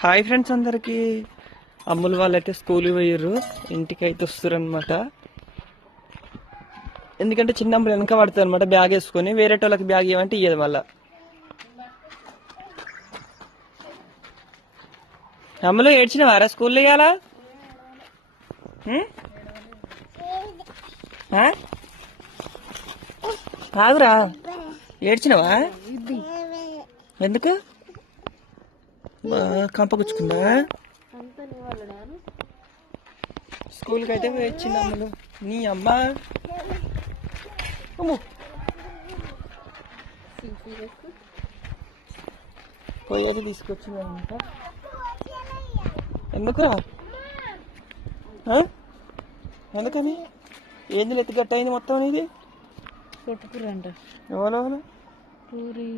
Hi friends అందరికి. అమ్ములు వాళ్ళైతే స్కూల్కి పోయారు ఇంటికి అయితే వస్తారు అనమాట ఎందుకంటే చిన్న అమ్ములు వెనక పడుతుంది అనమాట బ్యాగ్ వేసుకొని. వేరే వాళ్ళకి బ్యాగ్ ఇవ్వమంటే ఇయ్యదు మళ్ళా అమ్ములు ఏడ్చినవారా స్కూల్లో ఇవ్వాలా ఆగురా. ఏడ్చినవా? ఎందుకు? బా, కంపగుచ్చుకుందా స్కూల్కి అయితే వచ్చింది అమ్మలు నీ అమ్మ? అమ్మో. పోయేది తీసుకొచ్చింది అనమాట ఎందుకురా? ఎందుకని? ఏంది ఎత్తి గట్ట అయింది మొత్తం ఇది కొట్టుకురంట ఎవరు పూరి